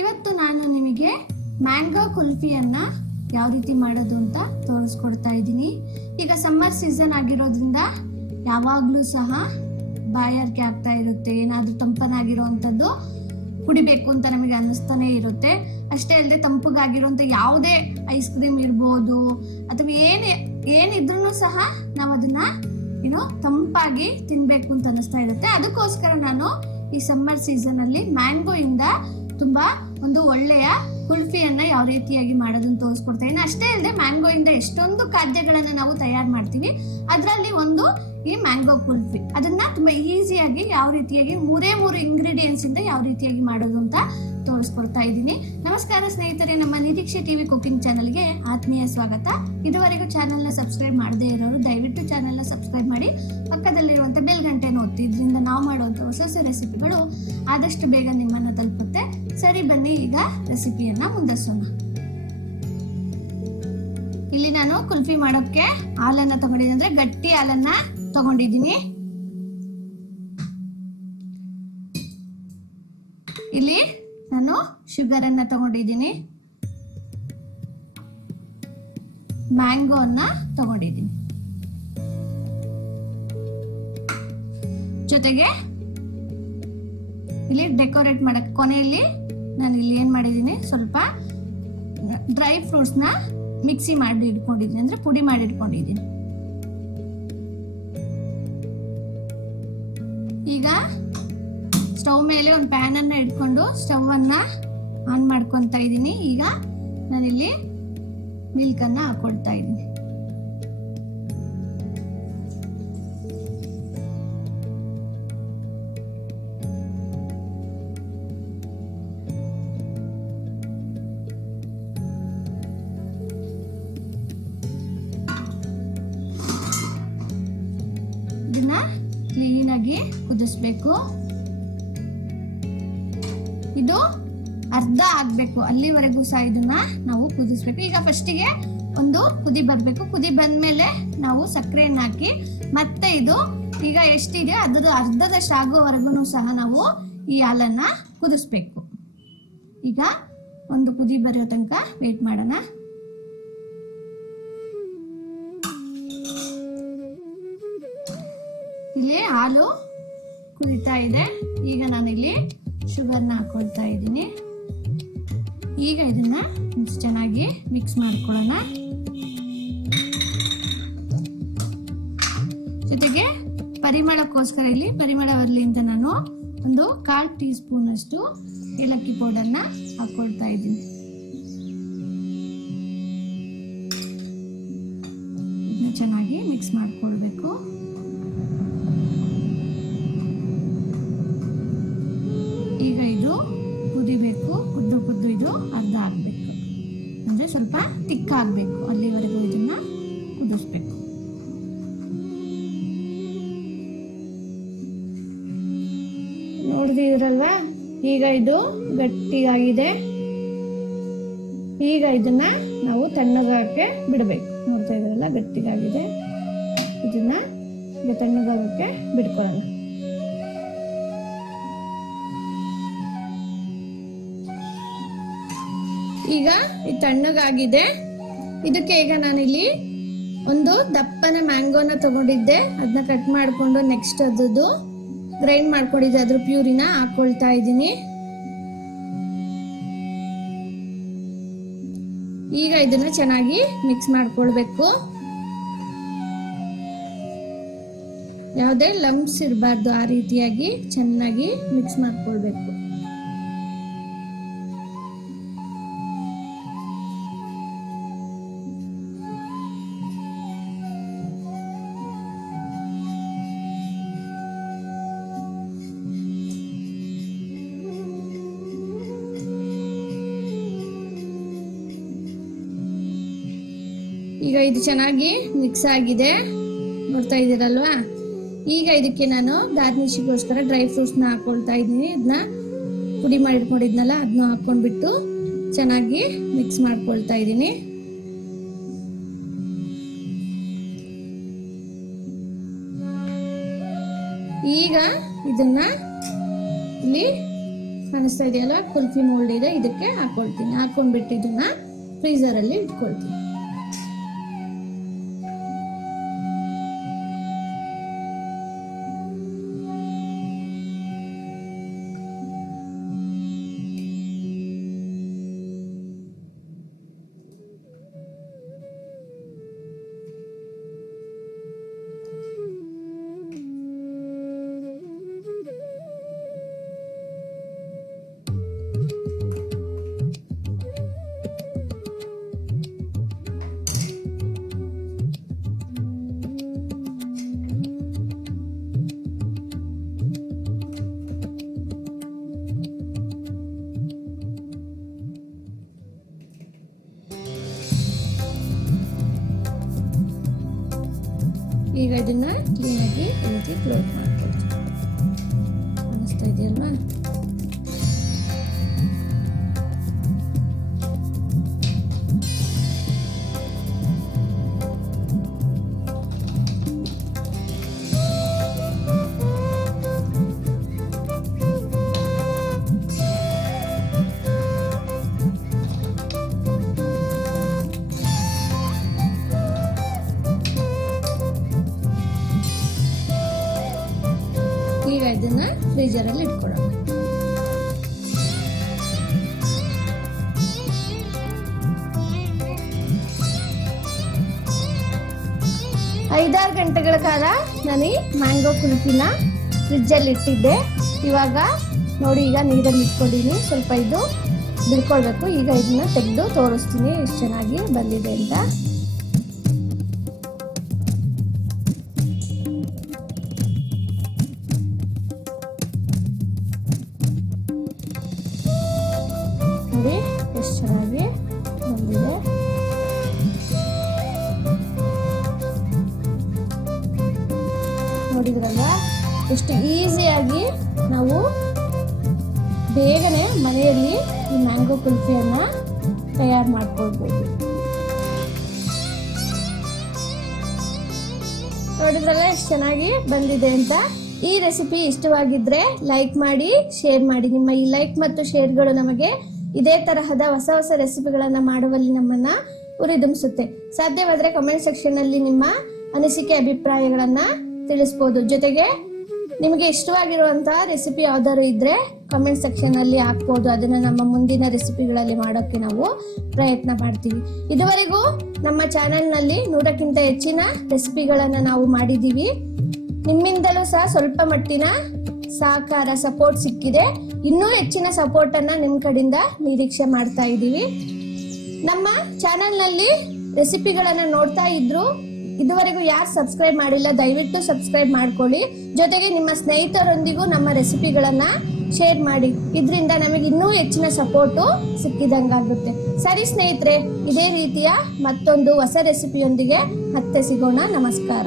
ಇವತ್ತು ನಾನು ನಿಮಗೆ ಮ್ಯಾಂಗೋ ಕುಲ್ಫಿಯನ್ನು ಯಾವ ರೀತಿ ಮಾಡೋದು ಅಂತ ತೋರಿಸ್ಕೊಡ್ತಾ ಇದ್ದೀನಿ. ಈಗ ಸಮ್ಮರ್ ಸೀಸನ್ ಆಗಿರೋದ್ರಿಂದ ಯಾವಾಗಲೂ ಸಹ ಬಾಯಾರಿಕೆ ಆಗ್ತಾ ಇರುತ್ತೆ, ಏನಾದರೂ ತಂಪನಾಗಿರೋವಂಥದ್ದು ಕುಡಿಬೇಕು ಅಂತ ನಮಗೆ ಅನ್ನಿಸ್ತಾನೆ ಇರುತ್ತೆ. ಅಷ್ಟೇ ಅಲ್ಲದೆ ತಂಪಗಾಗಿರೋಂಥ ಯಾವುದೇ ಐಸ್ ಕ್ರೀಮ್ ಇರ್ಬೋದು ಅಥವಾ ಏನಿದ್ರೂ ಸಹ ನಾವು ಅದನ್ನು ತಂಪಾಗಿ ತಿನ್ನಬೇಕು ಅಂತ ಅನ್ನಿಸ್ತಾ ಇರುತ್ತೆ. ಅದಕ್ಕೋಸ್ಕರ ನಾನು ಈ ಸಮ್ಮರ್ ಸೀಸನಲ್ಲಿ ಮ್ಯಾಂಗೋಯಿಂದ ತುಂಬ ಒಂದು ಒಳ್ಳೆಯ ಕುಲ್ಫಿಯನ್ನು ಯಾವ ರೀತಿಯಾಗಿ ಮಾಡೋದನ್ನು ತೋರಿಸ್ಕೊಡ್ತಾ ಇದ್ದೀನಿ. ಅಷ್ಟೇ ಅಲ್ಲದೆ ಮ್ಯಾಂಗೋಯಿಂದ ಎಷ್ಟೊಂದು ಖಾದ್ಯಗಳನ್ನು ನಾವು ತಯಾರು ಮಾಡ್ತೀವಿ, ಅದರಲ್ಲಿ ಒಂದು ಈ ಮ್ಯಾಂಗೋ ಕುಲ್ಫಿ. ಅದನ್ನು ತುಂಬ ಈಸಿಯಾಗಿ ಯಾವ ರೀತಿಯಾಗಿ ಮೂರು ಇಂಗ್ರೀಡಿಯೆಂಟ್ಸಿಂದ ಯಾವ ರೀತಿಯಾಗಿ ಮಾಡೋದು ಅಂತ ತೋರಿಸ್ಕೊಡ್ತಾ ಇದ್ದೀನಿ. ನಮಸ್ಕಾರ ಸ್ನೇಹಿತರೆ, ನಮ್ಮ ನಿರೀಕ್ಷೆ ಟಿವಿ ಕುಕಿಂಗ್ ಚಾನಲ್ಗೆ ಆತ್ಮೀಯ ಸ್ವಾಗತ. ಇದುವರೆಗೂ ಚಾನಲ್ನ ಸಬ್ಸ್ಕ್ರೈಬ್ ಮಾಡದೇ ಇರೋರು ದಯವಿಟ್ಟು ಚಾನಲ್ನ ಸಬ್ಸ್ಕ್ರೈಬ್ ಮಾಡಿ, ಪಕ್ಕದಲ್ಲಿರುವಂಥ ಬೆಲ್ ಗಂಟೆನ ಒತ್ತಿ. ಇದರಿಂದ ನಾವು ಮಾಡುವಂಥ ಹೊಸ ಹೊಸ ರೆಸಿಪಿಗಳು ಆದಷ್ಟು ಬೇಗ ನಿಮ್ಮನ್ನು ತಲುಪುತ್ತೆ. ಸರಿ, ಬನ್ನಿ ಈಗ ರೆಸಿಪಿಯನ್ನು ಮುಂದುವರಿಸೋಣ. ಇಲ್ಲಿ ನಾನು ಕುಲ್ಫಿ ಮಾಡೋಕ್ಕೆ ಹಾಲನ್ನು ತಗೊಂಡಿದ್ದೀನಿ, ಅಂದರೆ ಗಟ್ಟಿ ಹಾಲನ್ನು ತಗೊಂಡಿದ್ದೀನಿ. ಇಲ್ಲಿ ನಾನು ಶುಗರ್ ಅನ್ನ ತಗೊಂಡಿದ್ದೀನಿ, ಮ್ಯಾಂಗೋ ಅನ್ನ ತಗೊಂಡಿದ್ದೀನಿ, ಜೊತೆಗೆ ಇಲ್ಲಿ ಡೆಕೋರೇಟ್ ಮಾಡಕ್ಕೆ ಕೊನೆಯಲ್ಲಿ ನಾನು ಇಲ್ಲಿ ಏನ್ ಮಾಡಿದ್ದೀನಿ, ಸ್ವಲ್ಪ ಡ್ರೈ ಫ್ರೂಟ್ಸ್ನ ಮಿಕ್ಸಿ ಮಾಡಿ ಇಟ್ಕೊಂಡಿದ್ದೀನಿ, ಅಂದ್ರೆ ಪುಡಿ ಮಾಡಿ ಇಟ್ಕೊಂಡಿದ್ದೀನಿ. ಈಗ ಸ್ಟವ್ ಮೇಲೆ ಒಂದು ಪ್ಯಾನ್ ಅನ್ನ ಇಟ್ಕೊಂಡು ಸ್ಟವ್ ಅನ್ನ ಆನ್ ಮಾಡ್ಕೊತಾ ಇದ್ದೀನಿ. ಈಗ ನಾನಿಲ್ಲಿ ಮಿಲ್ಕ್ ಅನ್ನ ಹಾಕೊಳ್ತಾ ಇದ್ದೀನಿ. ಇದನ್ನ ಕ್ಲೀನ್ ಆಗಿ ಕುದಿಸ್ಬೇಕು. ಇದು ಅರ್ಧ ಆಗ್ಬೇಕು, ಅಲ್ಲಿವರೆಗೂ ಸಹ ಇದನ್ನ ನಾವು ಕುದಿಸ್ಬೇಕು. ಈಗ ಫಸ್ಟಿಗೆ ಒಂದು ಕುದಿ ಬರಬೇಕು. ಕುದಿ ಬಂದ್ಮೇಲೆ ನಾವು ಸಕ್ಕರೆಯನ್ನು ಹಾಕಿ ಮತ್ತೆ ಇದು ಈಗ ಎಷ್ಟಿದೆ ಅದರ ಅರ್ಧದಷ್ಟು ಆಗೋವರೆಗೂ ಸಹ ನಾವು ಈ ಹಾಲನ್ನ ಕುದಿಸ್ಬೇಕು. ಈಗ ಒಂದು ಕುದಿ ಬರೋ ತನಕ ವೇಟ್ ಮಾಡೋಣ. ಇಲ್ಲಿ ಹಾಲು ಕುದಿತಾ ಇದೆ. ಈಗ ನಾನಿಲ್ಲಿ ಶುಗರ್ನ ಹಾಕೊಳ್ತಾ ಇದ್ದೀನಿ. ಈಗ ಇದನ್ನ ಚೆನ್ನಾಗಿ ಮಿಕ್ಸ್ ಮಾಡ್ಕೊಳ್ಳೋಣ. ಜೊತೆಗೆ ಪರಿಮಳಕ್ಕೋಸ್ಕರ ಇಲ್ಲಿ ಪರಿಮಳ ಬರಲಿ ಅಂತ ನಾನು ಒಂದು 1/4 ಟೀ ಸ್ಪೂನ್ ಅಷ್ಟು ಏಲಕ್ಕಿ ಪೌಡರ್ನ ಹಾಕೊಳ್ತಾ ಇದ್ದೀನಿ. ಇದನ್ನ ಚೆನ್ನಾಗಿ ಮಿಕ್ಸ್ ಮಾಡ್ಕೊಳ್ಬೇಕು. ಈಗ ಇದು ಕುದಿಬೇಕು. ಕುದ್ದು ಇದು ಅರ್ಧ ಆಗಬೇಕು, ಅಂದರೆ ಸ್ವಲ್ಪ ತಿಕ್ಕಾಗಬೇಕು. ಅಲ್ಲಿವರೆಗೂ ಇದನ್ನ ಕುದಿಸ್ಬೇಕು. ನೋಡ್ತಿದ್ರಲ್ವಾ, ಈಗ ಇದು ಗಟ್ಟಿಯಾಗಿದೆ. ಈಗ ಇದನ್ನ ನಾವು ತಣ್ಣಗಾಗಕ್ಕೆ ಬಿಡಬೇಕು. ನೋಡ್ತಾ ಇದ್ರಲ್ಲ, ಗಟ್ಟಿಗಾಗಿದೆ. ಇದನ್ನ ಈಗ ತಣ್ಣಗಾಗಕ್ಕೆ ಬಿಟ್ಕೊಳ್ಳೋಣ. ಈಗ ಇದು ತಣ್ಣಗಾಗಿದೆ. ಇದಕ್ಕೆ ಈಗ ನಾನಿಲ್ಲಿ ಒಂದು ದಪ್ಪನ ಮ್ಯಾಂಗೋನ ತಗೊಂಡಿದ್ದೆ, ಅದನ್ನ ಕಟ್ ಮಾಡಿಕೊಂಡು ನೆಕ್ಸ್ಟ್ ಅದದ್ದು ಗ್ರೈಂಡ್ ಮಾಡ್ಕೊಂಡಿದ್ದೆ, ಅದ್ರ ಪ್ಯೂರಿನ ಹಾಕೊಳ್ತಾ ಇದ್ದೀನಿ. ಈಗ ಇದನ್ನ ಚೆನ್ನಾಗಿ ಮಿಕ್ಸ್ ಮಾಡ್ಕೊಳ್ಬೇಕು. ಯಾವುದೇ ಲಂಪ್ಸ್ ಇರಬಾರ್ದು, ಆ ರೀತಿಯಾಗಿ ಚೆನ್ನಾಗಿ ಮಿಕ್ಸ್ ಮಾಡ್ಕೊಳ್ಬೇಕು. ಈಗ ಇದು ಚೆನ್ನಾಗಿ ಮಿಕ್ಸ್ ಆಗಿದೆ, ನೋಡ್ತಾ ಇದ್ದೀರಲ್ವಾ. ಈಗ ಇದಕ್ಕೆ ನಾನು ಗಾರ್ನಿಶಿಗೋಸ್ಕರ ಡ್ರೈ ಫ್ರೂಟ್ಸ್ನ ಹಾಕೊಳ್ತಾ ಇದ್ದೀನಿ. ಅದನ್ನ ಪುಡಿ ಮಾಡಿಟ್ಕೊಂಡಿದ್ನಲ್ಲ, ಅದನ್ನ ಹಾಕೊಂಡ್ಬಿಟ್ಟು ಚೆನ್ನಾಗಿ ಮಿಕ್ಸ್ ಮಾಡ್ಕೊಳ್ತಾ ಇದ್ದೀನಿ. ಈಗ ಇದನ್ನ ಇಲ್ಲಿ ಕಾಣಿಸ್ತಾ ಇದೆಯಲ್ಲ, ಕುಲ್ಫಿ ಮೋಲ್ಡ್ ಇದೆ, ಇದಕ್ಕೆ ಹಾಕೊಳ್ತೀನಿ. ಹಾಕೊಂಡ್ಬಿಟ್ಟು ಇದನ್ನ ಫ್ರೀಸರಲ್ಲಿ ಇಟ್ಕೊಳ್ತೀನಿ. ಈಗ ಇದನ್ನ ಕ್ಲೀನಾಗಿ ಈ ರೀತಿ ಕ್ಲೋಸ್ ಮಾಡ್ಕೊಳ್ತೀವಿ. ಕಾಣಿಸ್ತಾ ಇದೆಯಲ್ವಾ? ಈಗ ಇದನ್ನ ಫ್ರೀಜರಲ್ಲಿ ಇಟ್ಕೊಳ್ಳೋಣ. ಐದಾರು ಗಂಟೆಗಳ ಕಾಲ ನಾನು ಈ ಮ್ಯಾಂಗೋ ಕುಲ್ಫಿನ ಫ್ರಿಜ್ಜಲ್ಲಿ ಇಟ್ಟಿದ್ದೆ. ಇವಾಗ ನೋಡಿ, ಈಗ ನೀರಲ್ಲಿ ಇಟ್ಕೊಂಡಿನಿ, ಸ್ವಲ್ಪ ಇದು ಬಿಡ್ಕೊಳ್ಬೇಕು. ಈಗ ಇದನ್ನ ತೆಗೆದು ತೋರಿಸ್ತೀನಿ ಎಷ್ಟು ಚೆನ್ನಾಗಿ ಬಂದಿದೆ ಅಂತ. ನೋಡಿ ಎಷ್ಟು ಚೆನ್ನಾಗಿ ಬಂದಿದೆ. ನೋಡಿದ್ರಲ್ಲ, ಎಷ್ಟು ಈಸಿಯಾಗಿ ನಾವು ಬೇಗನೆ ಮನೆಯಲ್ಲಿ ಈ ಮ್ಯಾಂಗೋ ಕುಲ್ಫಿಯನ್ನ ತಯಾರು ಮಾಡ್ಕೊಳ್ಬೋದು. ನೋಡಿದ್ರಲ್ಲ ಎಷ್ಟು ಚೆನ್ನಾಗಿ ಬಂದಿದೆ ಅಂತ. ಈ ರೆಸಿಪಿ ಇಷ್ಟವಾಗಿದ್ರೆ ಲೈಕ್ ಮಾಡಿ, ಶೇರ್ ಮಾಡಿ. ನಿಮ್ಮ ಈ ಲೈಕ್ ಮತ್ತು ಶೇರ್ಗಳು ನಮಗೆ ಇದೇ ತರಹದ ಹೊಸ ಹೊಸ ರೆಸಿಪಿಗಳನ್ನ ಮಾಡುವಲ್ಲಿ ನಮ್ಮನ್ನ ಉರಿದುಂಬಿಸುತ್ತೆ. ಸಾಧ್ಯವಾದ್ರೆ ಕಮೆಂಟ್ ಸೆಕ್ಷನ್ ಅಲ್ಲಿ ನಿಮ್ಮ ಅನಿಸಿಕೆ ಅಭಿಪ್ರಾಯಗಳನ್ನ ತಿಳಿಸ್ಬೋದು. ಜೊತೆಗೆ ನಿಮಗೆ ಇಷ್ಟವಾಗಿರುವಂತಹ ರೆಸಿಪಿ ಯಾವ್ದಾದ್ರು ಇದ್ರೆ ಕಮೆಂಟ್ ಸೆಕ್ಷನ್ ಅಲ್ಲಿ ಹಾಕ್ಬೋದು. ಅದನ್ನ ನಮ್ಮ ಮುಂದಿನ ರೆಸಿಪಿಗಳಲ್ಲಿ ಮಾಡೋಕೆ ನಾವು ಪ್ರಯತ್ನ ಮಾಡ್ತೀವಿ. ಇದುವರೆಗೂ ನಮ್ಮ ಚಾನೆಲ್ನಲ್ಲಿ 100ಕ್ಕಿಂತ ಹೆಚ್ಚಿನ ರೆಸಿಪಿಗಳನ್ನ ನಾವು ಮಾಡಿದ್ದೀವಿ. ನಿಮ್ಮಿಂದಲೂ ಸಹ ಸ್ವಲ್ಪ ಮಟ್ಟಿನ ಸಹಕಾರ, ಸಪೋರ್ಟ್ ಸಿಕ್ಕಿದೆ. ಇನ್ನೂ ಹೆಚ್ಚಿನ ಸಪೋರ್ಟ್ ಅನ್ನ ನಿಮ್ ಕಡೆಯಿಂದ ನಿರೀಕ್ಷೆ ಮಾಡ್ತಾ ಇದ್ದೀವಿ. ನಮ್ಮ ಚಾನೆಲ್ನಲ್ಲಿ ರೆಸಿಪಿಗಳನ್ನ ನೋಡ್ತಾ ಇದ್ರು ಇದುವರೆಗೂ ಯಾರು ಸಬ್ಸ್ಕ್ರೈಬ್ ಮಾಡಿಲ್ಲ, ದಯವಿಟ್ಟು ಸಬ್ಸ್ಕ್ರೈಬ್ ಮಾಡ್ಕೊಳ್ಳಿ. ಜೊತೆಗೆ ನಿಮ್ಮ ಸ್ನೇಹಿತರೊಂದಿಗೂ ನಮ್ಮ ರೆಸಿಪಿಗಳನ್ನ ಶೇರ್ ಮಾಡಿ. ಇದರಿಂದ ನಮಗೆ ಇನ್ನೂ ಹೆಚ್ಚಿನ ಸಪೋರ್ಟು ಸಿಕ್ಕಿದಂಗಾಗುತ್ತೆ. ಸರಿ ಸ್ನೇಹಿತರೆ, ಇದೇ ರೀತಿಯ ಮತ್ತೊಂದು ಹೊಸ ರೆಸಿಪಿಯೊಂದಿಗೆ ಮತ್ತೆ ಸಿಗೋಣ. ನಮಸ್ಕಾರ.